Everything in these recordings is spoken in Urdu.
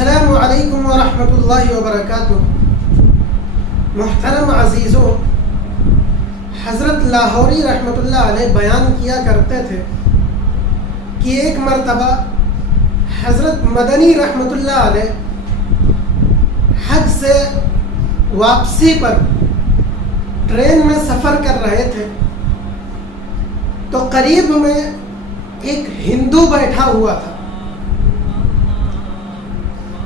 السلام علیکم ورحمۃ اللہ وبرکاتہ۔ محترم عزیزوں، حضرت لاہوری رحمۃ اللہ علیہ بیان کیا کرتے تھے کہ ایک مرتبہ حضرت مدنی رحمۃ اللہ علیہ حج سے واپسی پر ٹرین میں سفر کر رہے تھے تو قریب میں ایک ہندو بیٹھا ہوا تھا۔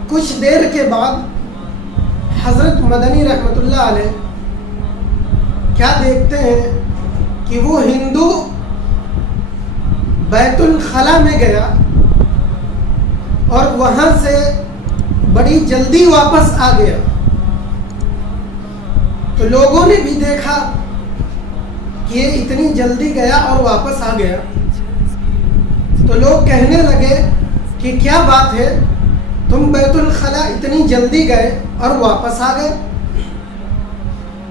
کچھ دیر کے بعد حضرت مدنی رحمۃ اللہ علیہ کیا دیکھتے ہیں کہ وہ ہندو بیت الخلا میں گیا اور وہاں سے بڑی جلدی واپس آ گیا۔ تو لوگوں نے بھی دیکھا کہ یہ اتنی جلدی گیا اور واپس آ گیا، تو لوگ کہنے لگے کہ کیا بات ہے، تم بیت الخلا اتنی جلدی گئے اور واپس آ گئے؟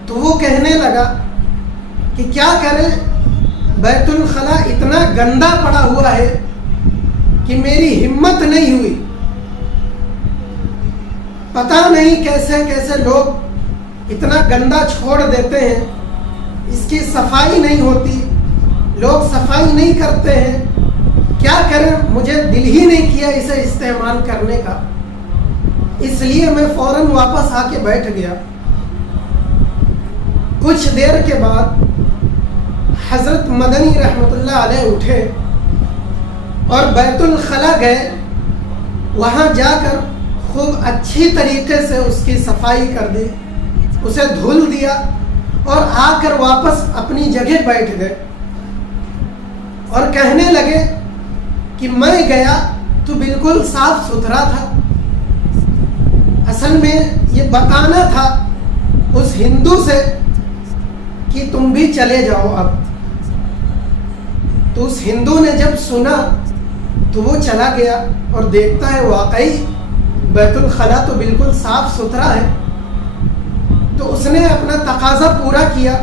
تو وہ کہنے لگا کہ کیا کریں، بیت الخلا اتنا گندا پڑا ہوا ہے کہ میری ہمت نہیں ہوئی۔ پتہ نہیں کیسے کیسے لوگ اتنا گندا چھوڑ دیتے ہیں، اس کی صفائی نہیں ہوتی، لوگ صفائی نہیں کرتے ہیں، کیا کریں، مجھے دل ہی نہیں کیا اسے استعمال کرنے کا، اس لیے میں فوراً واپس آ کے بیٹھ گیا۔ کچھ دیر کے بعد حضرت مدنی رحمۃ اللہ علیہ اٹھے اور بیت الخلا گئے، وہاں جا کر خوب اچھی طریقے سے اس کی صفائی کر دی، اسے دھل دیا اور آ کر واپس اپنی جگہ بیٹھ گئے اور کہنے لگے کہ میں گیا تو بالکل صاف ستھرا تھا، اصل میں یہ بتانا تھا اس ہندو سے کہ تم بھی چلے جاؤ اب۔ تو اس ہندو نے جب سنا تو وہ چلا گیا اور دیکھتا ہے واقعی بیت الخلا تو بالکل صاف ستھرا ہے، تو اس نے اپنا تقاضا پورا کیا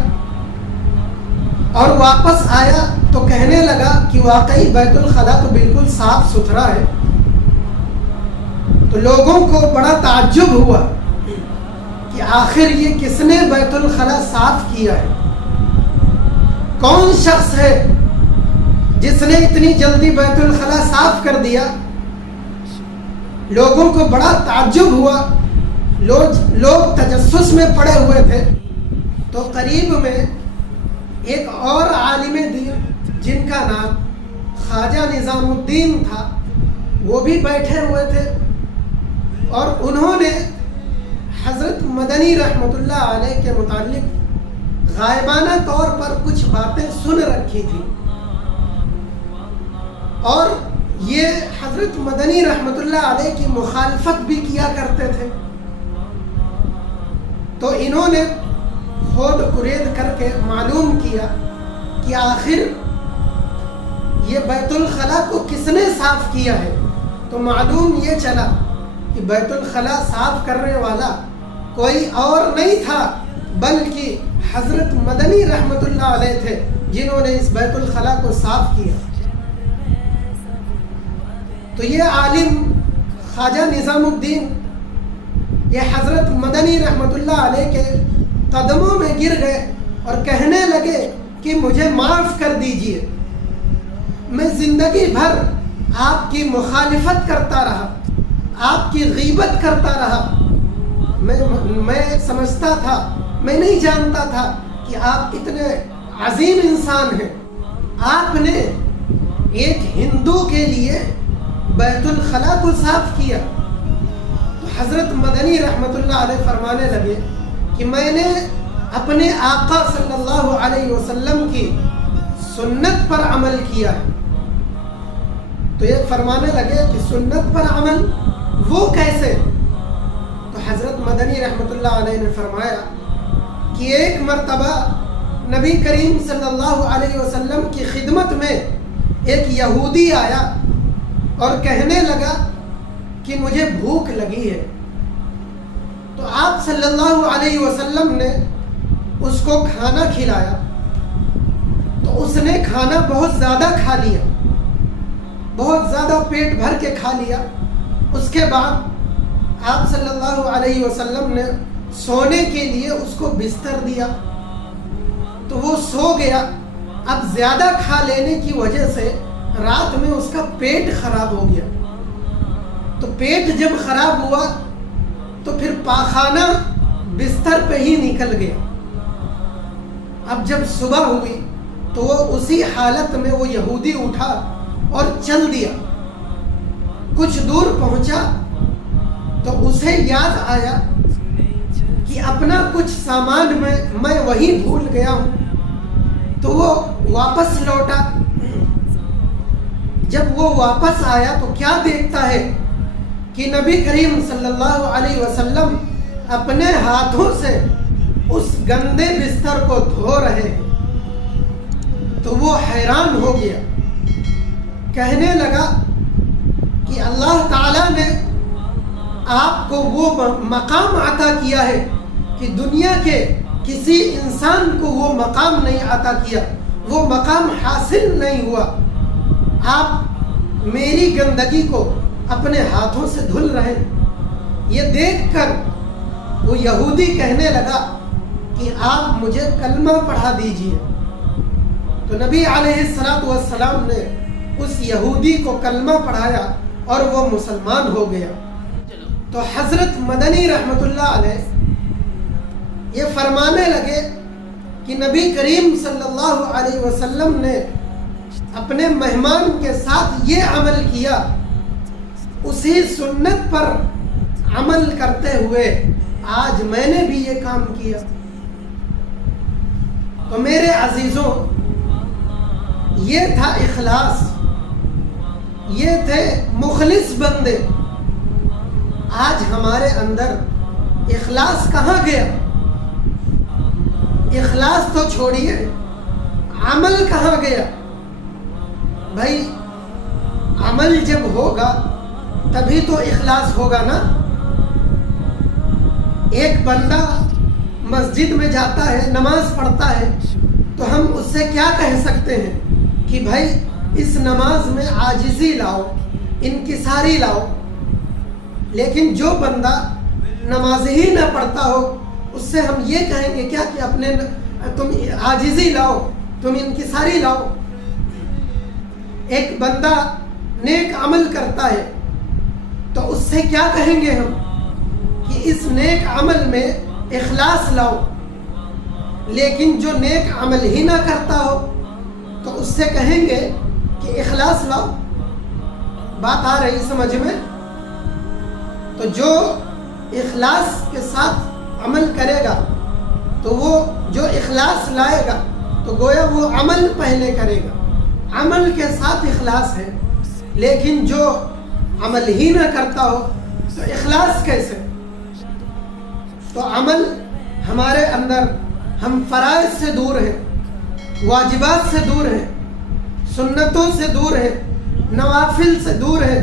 اور واپس آیا تو کہنے لگا کہ واقعی بیت الخلا تو بالکل صاف ستھرا ہے۔ تو لوگوں کو بڑا تعجب ہوا کہ آخر یہ کس نے بیت الخلا صاف کیا ہے، کون شخص ہے جس نے اتنی جلدی بیت الخلا صاف کر دیا۔ لوگوں کو بڑا تعجب ہوا، لوگ تجسس میں پڑے ہوئے تھے۔ تو قریب میں ایک اور عالم دین جن کا نام خواجہ نظام الدین تھا، وہ بھی بیٹھے ہوئے تھے اور انہوں نے حضرت مدنی رحمۃ اللہ علیہ کے متعلق غائبانہ طور پر کچھ باتیں سن رکھی تھی، اور یہ حضرت مدنی رحمۃ اللہ علیہ کی مخالفت بھی کیا کرتے تھے۔ تو انہوں نے کھود کرید کر کے معلوم کیا کہ آخر یہ بیت الخلا کو کس نے صاف کیا ہے۔ تو معلوم یہ چلا کہ بیت الخلا صاف کرنے والا کوئی اور نہیں تھا بلکہ حضرت مدنی رحمۃ اللہ علیہ تھے، جنہوں نے اس بیت الخلا کو صاف کیا۔ تو یہ عالم خواجہ نظام الدین یہ حضرت مدنی رحمۃ اللہ علیہ کے قدموں میں گر گئے اور کہنے لگے کہ مجھے معاف کر دیجئے، میں زندگی بھر آپ کی مخالفت کرتا رہا، آپ کی غیبت کرتا رہا، میں سمجھتا تھا، میں نہیں جانتا تھا کہ آپ اتنے عظیم انسان ہیں، آپ نے ایک ہندو کے لیے بیت الخلا کو صاف کیا۔ تو حضرت مدنی رحمۃ اللہ علیہ فرمانے لگے کہ میں نے اپنے آقا صلی اللہ علیہ وسلم کی سنت پر عمل کیا ہے۔ تو یہ فرمانے لگے کہ سنت پر عمل وہ کیسے؟ تو حضرت مدنی رحمۃ اللہ علیہ نے فرمایا کہ ایک مرتبہ نبی کریم صلی اللہ علیہ وسلم کی خدمت میں ایک یہودی آیا اور کہنے لگا کہ مجھے بھوک لگی ہے۔ تو آپ صلی اللہ علیہ وسلم نے اس کو کھانا کھلایا، تو اس نے کھانا بہت زیادہ کھا لیا، بہت زیادہ پیٹ بھر کے کھا لیا۔ اس کے بعد آپ صلی اللہ علیہ وسلم نے سونے کے لیے اس کو بستر دیا تو وہ سو گیا. اب زیادہ کھا لینے کی وجہ سے رات میں اس کا پیٹ خراب ہو گیا. تو پیٹ جب خراب ہوا تو پھر پاخانہ بستر پہ ہی نکل گیا. اب جب صبح ہوئی تو وہ اسی حالت میں وہ یہودی اٹھا اور چل دیا. کچھ دور پہنچا تو اسے یاد آیا کہ اپنا کچھ سامان میں وہیں بھول گیا ہوں. تو وہ واپس لوٹا. جب وہ واپس آیا تو کیا دیکھتا ہے کہ نبی کریم صلی اللہ علیہ وسلم اپنے ہاتھوں سے اس گندے بستر کو دھو رہے ہیں. تو وہ حیران ہو گیا. کہنے لگا کہ اللہ تعالیٰ نے آپ کو وہ مقام عطا کیا ہے کہ دنیا کے کسی انسان کو وہ مقام نہیں عطا کیا, وہ مقام حاصل نہیں ہوا. آپ میری گندگی کو اپنے ہاتھوں سے دھل رہے ہیں. یہ دیکھ کر وہ یہودی کہنے لگا کہ آپ مجھے کلمہ پڑھا دیجئے. تو نبی علیہ السلام نے اس یہودی کو کلمہ پڑھایا اور وہ مسلمان ہو گیا. تو حضرت مدنی رحمت اللہ علیہ یہ فرمانے لگے کہ نبی کریم صلی اللہ علیہ وسلم نے اپنے مہمان کے ساتھ یہ عمل کیا, اسی سنت پر عمل کرتے ہوئے آج میں نے بھی یہ کام کیا. تو میرے عزیزوں, یہ تھا اخلاص, یہ تھے مخلص بندے. آج ہمارے اندر اخلاص کہاں گیا؟ اخلاص تو چھوڑیے, عمل کہاں گیا؟ بھائی عمل جب ہوگا تبھی تو اخلاص ہوگا نا. ایک بندہ مسجد میں جاتا ہے, نماز پڑھتا ہے, تو ہم اس سے کیا کہہ سکتے ہیں کہ بھائی اس نماز میں عاجزی لاؤ, انکساری لاؤ. لیکن جو بندہ نماز ہی نہ پڑھتا ہو اس سے ہم یہ کہیں گے کیا کہ اپنے تم عاجزی لاؤ, تم انکساری لاؤ. ایک بندہ نیک عمل کرتا ہے تو اس سے کیا کہیں گے ہم کہ اس نیک عمل میں اخلاص لاؤ. لیکن جو نیک عمل ہی نہ کرتا ہو تو اس سے کہیں گے کہ اخلاص لاؤ. بات آ رہی سمجھ میں؟ تو جو اخلاص کے ساتھ عمل کرے گا تو وہ جو اخلاص لائے گا تو گویا وہ عمل پہلے کرے گا, عمل کے ساتھ اخلاص ہے. لیکن جو عمل ہی نہ کرتا ہو تو اخلاص کیسے؟ تو عمل ہمارے اندر, ہم فرائض سے دور ہیں, واجبات سے دور ہیں, سنتوں سے دور ہیں, نوافل سے دور ہیں,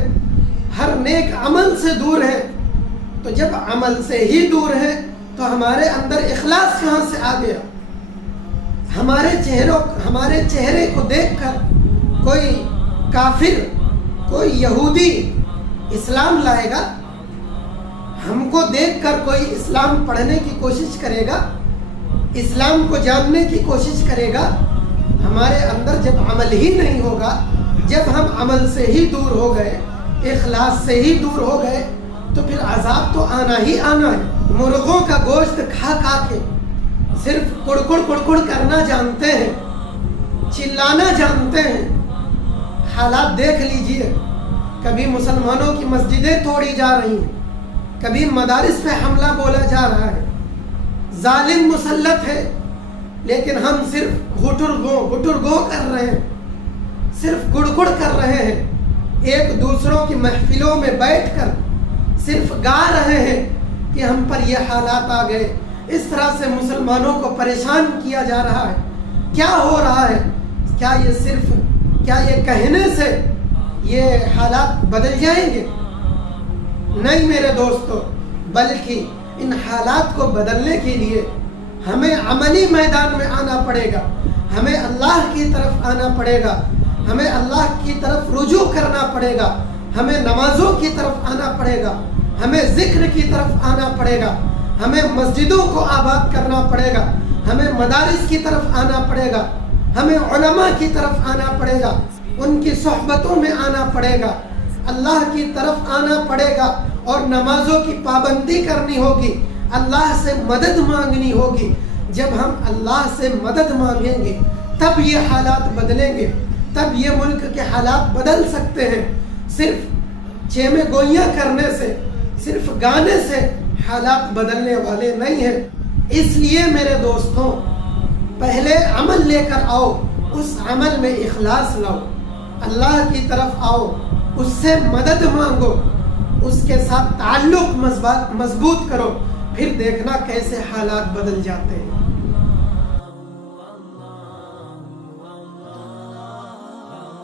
ہر نیک عمل سے دور ہیں. تو جب عمل سے ہی دور ہیں تو ہمارے اندر اخلاص کہاں سے آ گیا؟ ہمارے چہرے کو دیکھ کر کوئی کافر, کوئی یہودی اسلام لائے گا؟ ہم کو دیکھ کر کوئی اسلام پڑھنے کی کوشش کرے گا, اسلام کو جاننے کی کوشش کرے گا؟ ہمارے اندر جب عمل ہی نہیں ہوگا, جب ہم عمل سے ہی دور ہو گئے, اخلاص سے ہی دور ہو گئے, تو پھر عذاب تو آنا ہی آنا ہے. مرغوں کا گوشت کھا کھا کے صرف کڑکڑ کڑکڑ کرنا جانتے ہیں, چلانا جانتے ہیں. حالات دیکھ لیجئے, کبھی مسلمانوں کی مسجدیں توڑی جا رہی ہیں, کبھی مدارس پہ حملہ بولا جا رہا ہے. ظالم مسلط ہے لیکن ہم صرف گٹر گو کر رہے ہیں, صرف گڑگڑ کر رہے ہیں. ایک دوسروں کی محفلوں میں بیٹھ کر صرف گا رہے ہیں کہ ہم پر یہ حالات آ گئے. اس طرح سے مسلمانوں کو پریشان کیا جا رہا ہے. کیا ہو رہا ہے؟ کیا یہ کہنے سے یہ حالات بدل جائیں گے؟ نہیں میرے دوستو, بلکہ ان حالات کو بدلنے کے لیے ہمیں عملی میدان میں آنا پڑے گا, ہمیں اللہ کی طرف آنا پڑے گا, ہمیں اللہ کی طرف رجوع کرنا پڑے گا, ہمیں نمازوں کی طرف آنا پڑے گا, ہمیں ذکر کی طرف آنا پڑے گا، ہمیں مسجدوں کو آباد کرنا پڑے گا، ہمیں مدارس کی طرف آنا پڑے گا، ہمیں علماء کی طرف آنا پڑے گا، ان کی صحبتوں میں آنا پڑے گا، اللہ کی طرف آنا پڑے گا اور نمازوں کی پابندی کرنی ہوگی، اللہ سے مدد مانگنی ہوگی۔ جب ہم اللہ سے مدد مانگیں گے تب یہ حالات بدلیں گے، تب یہ ملک کے حالات بدل سکتے ہیں۔ صرف چیمے گوئیاں کرنے سے، صرف گانے سے حالات بدلنے والے نہیں ہیں۔ اس لیے میرے دوستوں، پہلے عمل لے کر آؤ، اس عمل میں اخلاص لاؤ، اللہ کی طرف آؤ، اس سے مدد مانگو، اس کے ساتھ تعلق مضبوط کرو، پھر دیکھنا کیسے حالات بدل جاتے ہیں۔